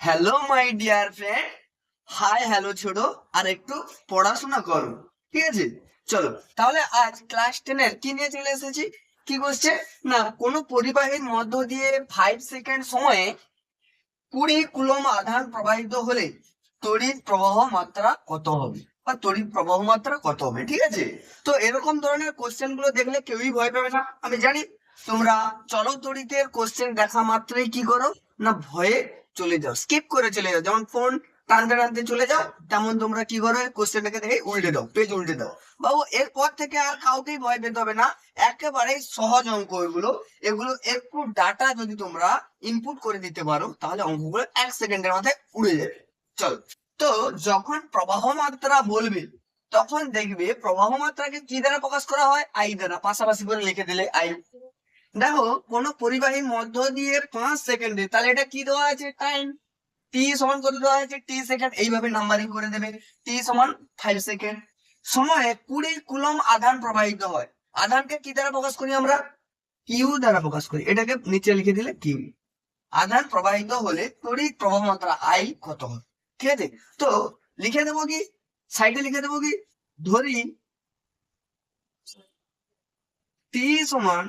Hello my dear friend hi hello ছোট। আর একটু পড়াশোনা করো, ঠিক আছে? চলো, তাহলে আজ ক্লাস টেনের কি নিয়ে চলে এসেছি? কি করছে না, কোনো পরিবাহীর মধ্য দিয়ে ফাইভ সেকেন্ড সময়ে কুড়ি কুলম আধান প্রবাহিত হলে তড়িৎ প্রবাহ মাত্রা কত হবে? বা তড়িৎ প্রবাহ মাত্রা কত হবে, ঠিক আছে? তো এরকম ধরনের কোশ্চেনগুলো দেখলে কেউই ভয় পাবে না, আমি জানি। তোমরা চলো তড়িতের কোশ্চেন দেখা মাত্রই কি করো? না ভয়ে চলে যাও। স্কিপ করে চলে যাও। যেমন ফোন টানতে টানতে চলে যাও, তেমন তোমরা কি করো? কোশ্চেনটাকে দেখে উল্টে দাও পেজ উল্টে দাও। বাবু, এরপর থেকে আর কাউকেই ভয় পেতে হবে না। একেবারে সহজ অঙ্ক এগুলো এগুলো একটু ডাটা যদি তোমরা ইনপুট করে দিতে পারো, তাহলে অঙ্কগুলো এক সেকেন্ডের মাথায় উড়ে যাবে। চল। তো যখন প্রবাহ মাত্রা বলবে, তখন দেখবে প্রবাহ মাত্রাকে কি দ্বারা প্রকাশ করা হয়? আই দ্বারা, পাশাপাশি করে লিখে দিলে আই দেখো, কোন পরিবাহীর মধ্য দিয়ে পাঁচ সেকেন্ডে তাহলে এটা কি দেওয়া আছে? টাইম টি সমান কত দেওয়া আছে? টি সেকেন্ড এইভাবে নাম্বারিং করে দেবে। টি সমান ফাইভ সেকেন্ড সময়ে কুড়ি কুলম আধান প্রবাহিত হয়। আধানকে কি দ্বারা প্রকাশ করি আমরা? কিউ দ্বারা প্রকাশ করি। এটাকে নিচে লিখে দিলে কিউ আধান প্রবাহিত হলে তড়িৎ প্রবাহ মাত্রা আই কত হয়? ঠিক আছে তো, লিখে দেবো কি? সাইডে লিখে দেবো কি? ধরি টি সমান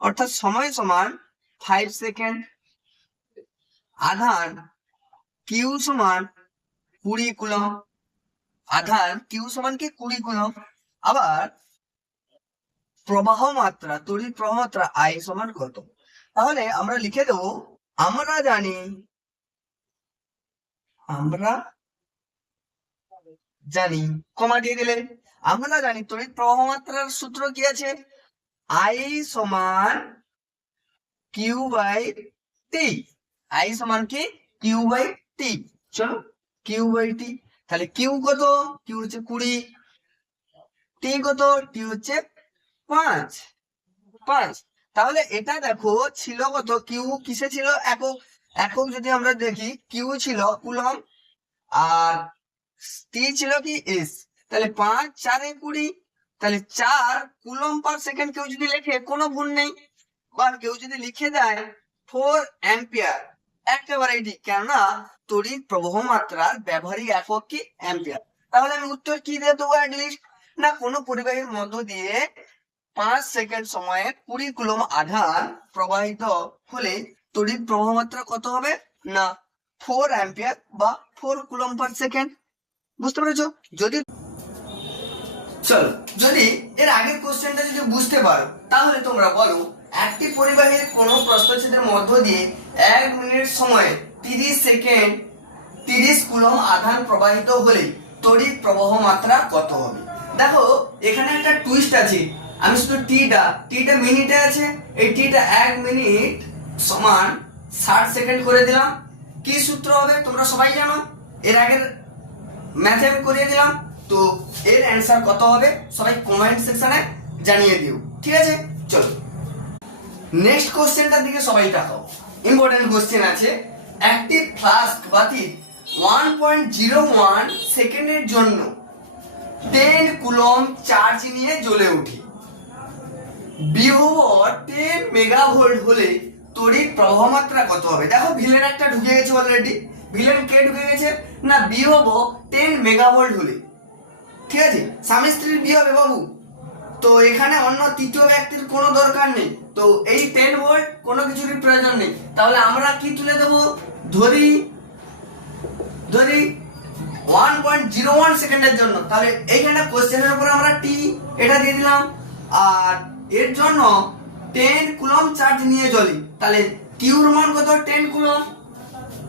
অর্থাৎ সময় সমান ফাইভ সেকেন্ড আধান কিউ সমান কুড়ি কুলম আধান কিউ সমান কি? কুড়ি কুলম আবার প্রবাহ মাত্রা, তড়িৎ প্রবাহ মাত্রা আই সমান কত? তাহলে আমরা লিখে দেব, আমরা জানি আমরা জানি, কমা দিয়ে দিলে, আমরা জানি তড়িৎ প্রবাহ মাত্রার সূত্র কি আছে? আই সমান কিউ বাই টি আই সমান কি? কিউ বাই টি চলো কিউ বাই টি তাহলে কিউ কত? কিউ হচ্ছে কুড়ি। টি কত? টি হচ্ছে পাঁচ। পাঁচ। তাহলে এটা দেখো ছিল কত? কিউ কিসে ছিল? একক। একক যদি আমরা দেখি কিউ ছিল কুলম আর টি ছিল কি? এস তাহলে পাঁচ, চারে কুড়ি তাহলে চার কুলম পার সেকেন্ড কেউ যদি লেখে, কোনো ভুল নেই। বা কেউ যদি লিখে দেয় ফোর অ্যাম্পিয়ার একেবারে ঠিক, কেননা তড়িৎ প্রবাহ মাত্রার ব্যবহারিক একক কি? অ্যাম্পিয়ার তাহলে আমি উত্তর কি দিয়ে দেবো অ্যাটলিস্ট না, কোনো পরিবাহীর মধ্য দিয়ে পাঁচ সেকেন্ড সময়ে কুড়ি কুলম আধান প্রবাহিত হলে তড়িৎ প্রবাহ মাত্রা কত হবে? না ফোর অ্যাম্পিয়ার বা ফোর কুলম পার সেকেন্ড বুঝতে পেরেছ? যদি চলো, যদি এর আগের কোশ্চেনটা যদি বুঝতে পারো, তাহলে তোমরা বলো, একটি পরিবাহীর কোন প্রস্থচ্ছেদের মধ্য দিয়ে এক মিনিট সময়ে তিরিশ সেকেন্ড, তিরিশ কুলম আধান প্রবাহিত হলে তড়িৎ প্রবাহ মাত্রা কত হবে? দেখো, এখানে একটা টুইস্ট আছে। আমি শুধু টিটা টিটা মিনিটে আছে, এই টিটা এক মিনিট সমান ষাট সেকেন্ড করে দিলাম। কি সূত্র হবে তোমরা সবাই জানো? এর আগের ম্যাথে আমি করিয়ে দিলাম। তো এর অ্যান্সার কত হবে? সবাই কমেন্ট সেকশনে জানিয়ে দিও। ঠিক আছে? চলো। নেক্সট কোশ্চেনটার দিকে সবাই তাকাও। ইম্পর্টেন্ট কোশ্চেন আছে। একটি ফ্লাস্ক বাতিল ওয়ান পয়েন্ট জিরো ওয়ান সেকেন্ডের জন্য টেন কুলম চার্জ নিয়ে জ্বলে উঠি। বিভব টেন মেগা ভোল্ট হলে তড়িৎ প্রবাহ মাত্রা কত হবে? দেখো ভিলেন একটা ঢুকে গেছে অলরেডি ভিলেন কে ঢুকে গেছে? না, বিভব টেন মেগা ভোল্ট হলে। ঠিক আছে? স্বামী স্ত্রীর বিয়ে হবে বাবু। তো এখানে অন্য তৃতীয় ব্যক্তির কোনো দরকার নেই। তো এই টেন ভোল্ট কোনো কিছুরই প্রয়োজন নেই। তাহলে আমরা কি তুলে দেবো? ধরি ধরি ওয়ান পয়েন্ট জিরো ওয়ান সেকেন্ডের জন্য। তাহলে এইখানে কোশ্চেনের উপরে আমরা টি এটা দিয়ে দিলাম। আর এর জন্য টেন কুলম চার্জ নিয়ে চলি। তাহলে কিউর মান কত? Ten coulomb.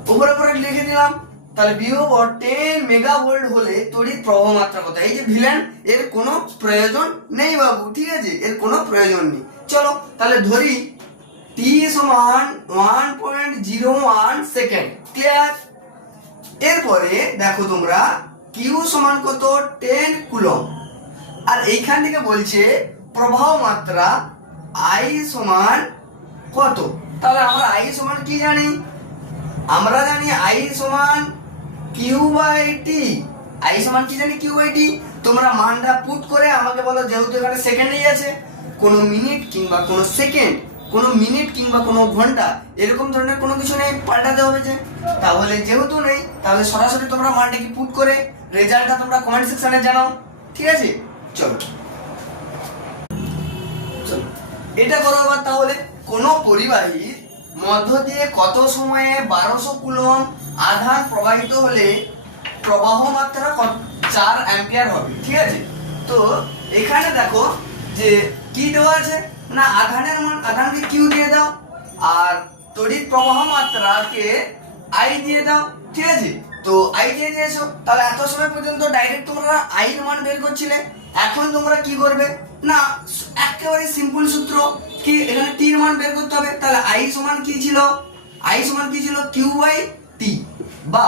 উপরে উপরে লিখে দিলাম। তাহলে বিভব টেন মেগা ভোল্ট হলে তড়িৎ প্রবাহ মাত্রা কত? এই যে ভিলেন এর কোনো প্রয়োজন নেই বাবু, ঠিক আছে? এর কোনো প্রয়োজন নেই। চলো, তাহলে ধরি টি সমান one point zero one second clear এরপরে দেখো তোমরা কিউ সমান কত? টেন কুলম আর এইখান থেকে বলছে প্রবাহ মাত্রা আই সমান কত? তাহলে আমরা আই সমান কি জানি? আমরা জানি আই সমান কিউ বাই টি আই সমান কি জানি কিউ বাই তোমরা মানটা পুট করে আমাকে বলো যেহেতু এখানে সেকেন্ডেই আছে, কোনো মিনিট কিংবা কোনো সেকেন্ড কোনো মিনিট কিংবা কোনো ঘণ্টা, এরকম ধরনের কোনো কিছু নেই, পাল্টাতে হবে যে। তাহলে যেহেতু নেই, তাহলে সরাসরি তোমরা মানটাকে পুট করে রেজাল্টটা তোমরা কমেন্ট সেকশনে জানাও, ঠিক আছে? চলো। চলো। এটা করো আবার তাহলে। কোনো পরিবাহীর মধ্য দিয়ে কত সময়ে বারোশো কুলম আধান প্রবাহিত হলে প্রবাহ মাত্রা চার অ্যাম্পিয়ার হবে, ঠিক আছে? তো এখানে দেখো যে কি দেওয়া আছে? না, আধানের মান আধানকে কিউ দিয়ে দাও, আর তড়িৎ প্রবাহ মাত্রাকে আই দিয়ে দাও, ঠিক আছে? তো আই দিয়ে দিয়েছ, তাহলে এত সময় পর্যন্ত ডাইরেক্ট তোমরা আই এর মান বের করছিলে, এখন তোমরা কি করবে? না, একেবারে সিম্পল সূত্র কি এখানে টির মান বের করতে হবে, তাহলে আই সমান কি ছিল? আই সমান কি ছিল? কিউ বাই টি বা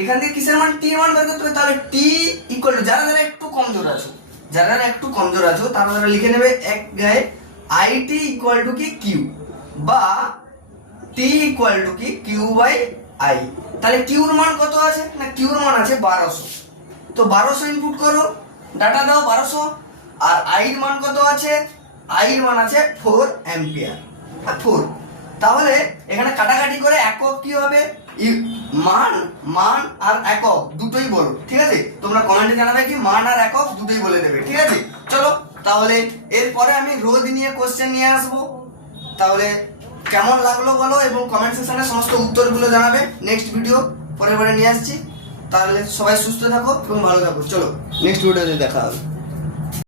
এখান থেকে কিসের মান? টি মান বের করতে হবে। তাহলে টি ইকুয়াল টু যারা যারা একটু কমজোর আছো, যারা যারা একটু কমজোর আছো, তারা তারা লিখে নেবে এক গায়ে আই টি ইকুয়াল টু কি? কিউ বা টি ইকুয়াল টু কি? কিউ বাই আই তাহলে কিউর মান কত আছে? না কিউর মান আছে বারোশো। তো বারোশো ইনপুট করো ডাটা দাও বারোশো, আর আইর মান কত আছে? আইর মান আছে ফোর অ্যাম্পিয়ার ফোর তাহলে এখানে কাটাকাটি করে একক কি হবে? মান মান আর একক দুটোই বলো, ঠিক আছে? তোমরা কমেন্টে জানাবে কি মান আর একক দুটোই বলে দেবে, ঠিক আছে? চলো, তাহলে এরপরে আমি রোদ নিয়ে কোশ্চেন নিয়ে আসব। তাহলে কেমন লাগল বলো এবং কমেন্ট সেকশনে সমস্ত উত্তরগুলো জানাবে। নেক্সট ভিডিও পরের বারে নিয়ে আসছি। তাহলে সবাই সুস্থ থাকো এবং ভালো থাকো। চলো নেক্সট ভিডিওতে দেখা হবে।